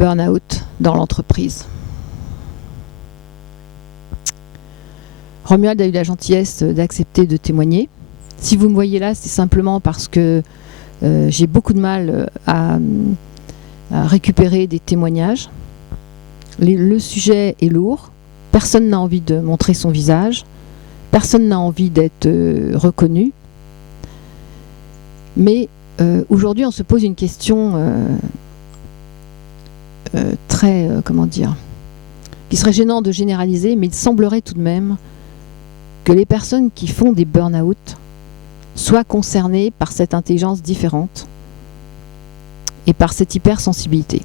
burn-out dans l'entreprise. Romuald a eu la gentillesse d'accepter de témoigner. Si vous me voyez là, c'est simplement parce que j'ai beaucoup de mal à récupérer des témoignages. Le sujet est lourd. Personne n'a envie de montrer son visage. Personne n'a envie d'être reconnu. Mais aujourd'hui, on se pose une question très, qui serait gênant de généraliser, mais il semblerait tout de même que les personnes qui font des burn-out soient concernées par cette intelligence différente et par cette hypersensibilité.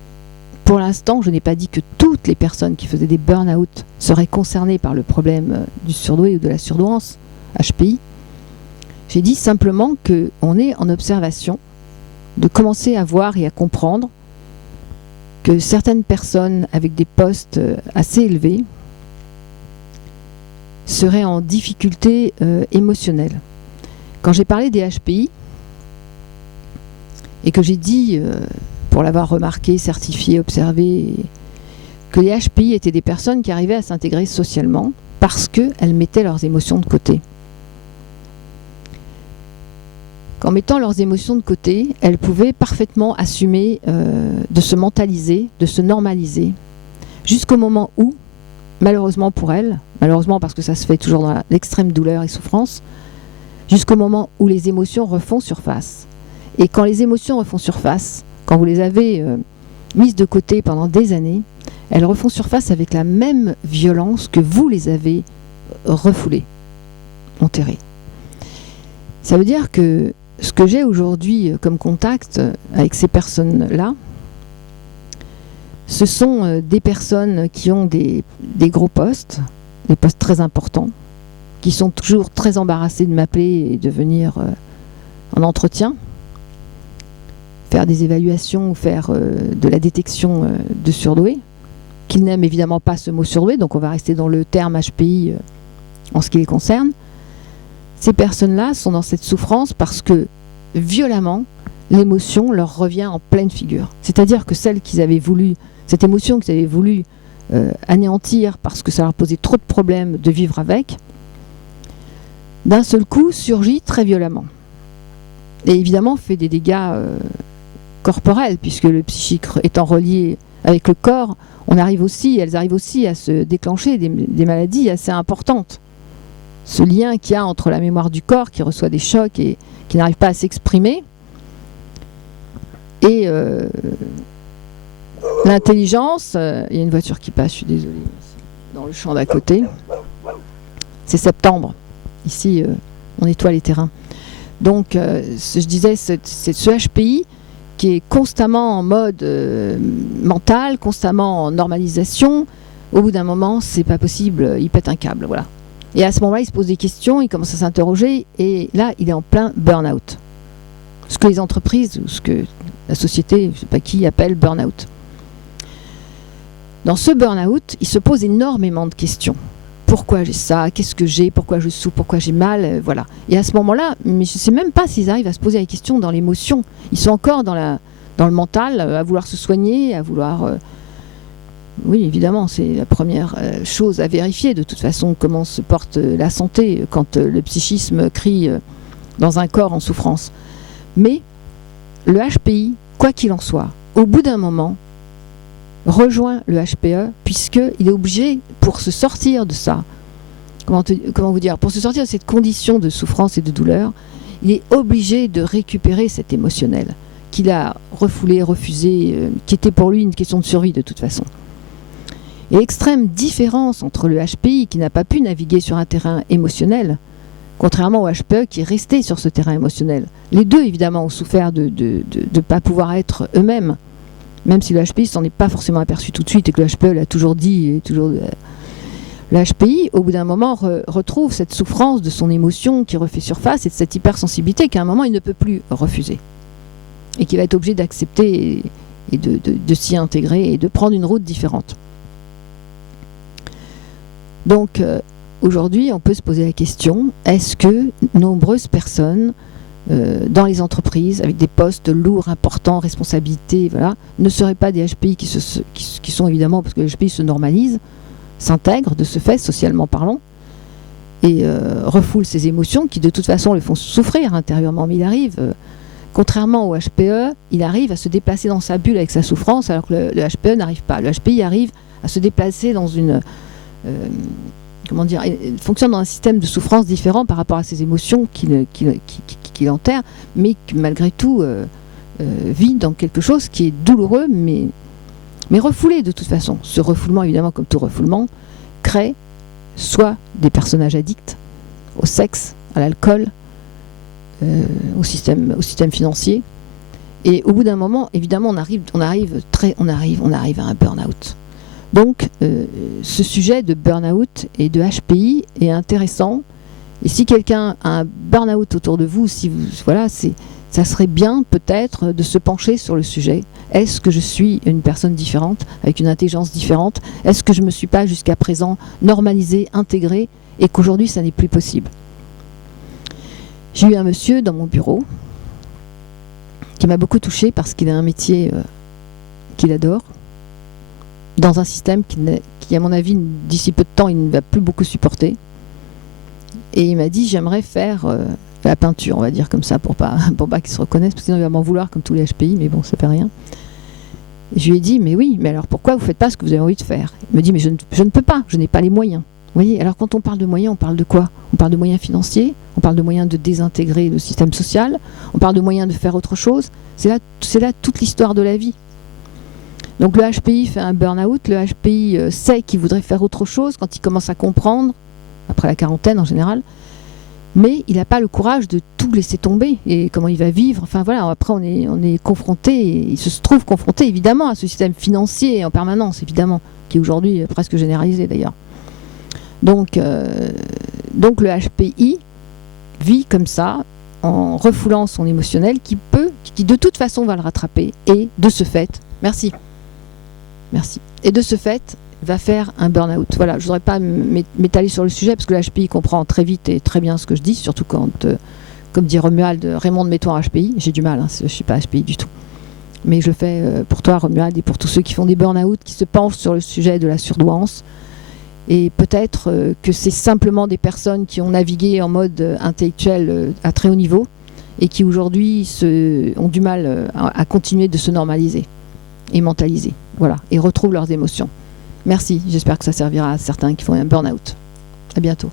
Pour l'instant, je n'ai pas dit que toutes les personnes qui faisaient des burn-out seraient concernées par le problème du surdoué ou de la surdouance, HPI. J'ai dit simplement qu'on est en observation de commencer à voir et à comprendre que certaines personnes avec des postes assez élevés seraient en difficulté émotionnelle. Quand j'ai parlé des HPI et que j'ai dit, pour l'avoir remarqué, certifié, observé, que les HPI étaient des personnes qui arrivaient à s'intégrer socialement parce qu'elles mettaient leurs émotions de côté. Qu'en mettant leurs émotions de côté, elles pouvaient parfaitement assumer de se mentaliser, de se normaliser, jusqu'au moment où, malheureusement pour elles, malheureusement parce que ça se fait toujours dans l'extrême douleur et souffrance, jusqu'au moment où les émotions refont surface. Et quand les émotions refont surface, quand vous les avez mises de côté pendant des années, elles refont surface avec la même violence que vous les avez refoulées, enterrées. Ça veut dire que ce que j'ai aujourd'hui comme contact avec ces personnes-là, ce sont des personnes qui ont des gros postes, des postes très importants, qui sont toujours très embarrassés de m'appeler et de venir en entretien, faire des évaluations ou faire de la détection de surdoués, qu'ils n'aiment évidemment pas ce mot surdoué, donc on va rester dans le terme HPI en ce qui les concerne. Ces personnes-là sont dans cette souffrance parce que, violemment, l'émotion leur revient en pleine figure. C'est-à-dire que celle qu'ils avaient voulu, cette émotion qu'ils avaient voulu anéantir parce que ça leur posait trop de problèmes de vivre avec, d'un seul coup surgit très violemment. Et évidemment fait des dégâts corporels, puisque le psychique étant relié avec le corps, elles arrivent aussi à se déclencher des maladies assez importantes. Ce lien qu'il y a entre la mémoire du corps qui reçoit des chocs et qui n'arrive pas à s'exprimer et l'intelligence. Il y a une voiture qui passe, je suis désolée, dans le champ d'à côté. C'est septembre. Ici, on nettoie les terrains. Donc, je disais, c'est ce HPI qui est constamment en mode mental, constamment en normalisation. Au bout d'un moment, c'est pas possible, il pète un câble, voilà. Et à ce moment-là, il se pose des questions, il commence à s'interroger, et là, il est en plein burn-out. Ce que les entreprises, ou ce que la société, je ne sais pas qui, appelle burn-out. Dans ce burn-out, il se pose énormément de questions. Pourquoi j'ai ça? Qu'est-ce que j'ai? Pourquoi je souffre? Pourquoi j'ai mal? Voilà. Et à ce moment-là, mais je ne sais même pas s'ils arrivent à se poser les questions dans l'émotion. Ils sont encore dans le mental, à vouloir se soigner, à vouloir... Oui, évidemment, c'est la première chose à vérifier. De toute façon, comment se porte la santé quand le psychisme crie dans un corps en souffrance. Mais le HPI, quoi qu'il en soit, au bout d'un moment, rejoint le HPE, puisqu'il est obligé, pour se sortir de ça, comment vous dire, pour se sortir de cette condition de souffrance et de douleur, il est obligé de récupérer cet émotionnel qu'il a refoulé, refusé, qui était pour lui une question de survie de toute façon. Et l'extrême différence entre le HPI qui n'a pas pu naviguer sur un terrain émotionnel, contrairement au HPE qui est resté sur ce terrain émotionnel. Les deux, évidemment, ont souffert de ne pas pouvoir être eux-mêmes, même si le HPI s'en est pas forcément aperçu tout de suite et que le HPE l'a toujours dit. Et toujours... Le HPI, au bout d'un moment, retrouve cette souffrance de son émotion qui refait surface et de cette hypersensibilité qu'à un moment, il ne peut plus refuser. Et qu'il va être obligé d'accepter et de s'y intégrer et de prendre une route différente. Donc, aujourd'hui, on peut se poser la question, est-ce que nombreuses personnes dans les entreprises, avec des postes lourds, importants, responsabilités, voilà, ne seraient pas des HPI qui sont évidemment, parce que les HPI se normalisent, s'intègrent de ce fait, socialement parlant, et refoulent ces émotions qui de toute façon les font souffrir intérieurement. Mais il arrive, contrairement au HPE, il arrive à se déplacer dans sa bulle avec sa souffrance, alors que le HPE n'arrive pas. Le HPI arrive à se déplacer dans une... comment dire, il fonctionne dans un système de souffrance différent par rapport à ses émotions qui l'enterrent, mais qui malgré tout vit dans quelque chose qui est douloureux, mais refoulé de toute façon. Ce refoulement, évidemment, comme tout refoulement, crée soit des personnages addicts au sexe, à l'alcool, au système financier, et au bout d'un moment, évidemment, on arrive à un burn-out. Donc, ce sujet de burn-out et de HPI est intéressant. Et si quelqu'un a un burn-out autour de vous, ça serait bien peut-être de se pencher sur le sujet. Est-ce que je suis une personne différente, avec une intelligence différente? Est-ce que je ne me suis pas jusqu'à présent normalisée, intégrée, et qu'aujourd'hui ça n'est plus possible? J'ai eu un monsieur dans mon bureau qui m'a beaucoup touchée parce qu'il a un métier qu'il adore, dans un système qui, à mon avis, d'ici peu de temps, il ne va plus beaucoup supporter. Et il m'a dit, j'aimerais faire la peinture, on va dire comme ça, pour pas qu'il se reconnaisse, parce que sinon il va m'en vouloir comme tous les HPI, mais bon, ça fait rien. Et je lui ai dit, mais oui, mais alors pourquoi vous ne faites pas ce que vous avez envie de faire? Il me dit, mais je ne peux pas, je n'ai pas les moyens. Vous voyez, alors quand on parle de moyens, on parle de quoi? On parle de moyens financiers, on parle de moyens de désintégrer le système social, on parle de moyens de faire autre chose. C'est là toute l'histoire de la vie. Donc le HPI fait un burn-out, le HPI sait qu'il voudrait faire autre chose quand il commence à comprendre, après la quarantaine en général, mais il n'a pas le courage de tout laisser tomber, et comment il va vivre, enfin voilà, après on est confronté, il se trouve confronté évidemment à ce système financier en permanence, évidemment, qui est aujourd'hui presque généralisé d'ailleurs. Donc le HPI vit comme ça, en refoulant son émotionnel, qui de toute façon va le rattraper, et de ce fait, merci, et de ce fait, va faire un burn-out. Voilà, je ne voudrais pas m'étaler sur le sujet, parce que le HPI comprend très vite et très bien ce que je dis, surtout quand, comme dit Romuald, Raymond, mets-toi en HPI, j'ai du mal, je ne suis pas HPI du tout. Mais je le fais pour toi, Romuald, et pour tous ceux qui font des burn-out, qui se penchent sur le sujet de la surdouance. Et peut-être que c'est simplement des personnes qui ont navigué en mode intellectuel à très haut niveau, et qui aujourd'hui ont du mal à continuer de se normaliser et mentaliser, voilà, et retrouvent leurs émotions. Merci, j'espère que ça servira à certains qui font un burn-out. À bientôt.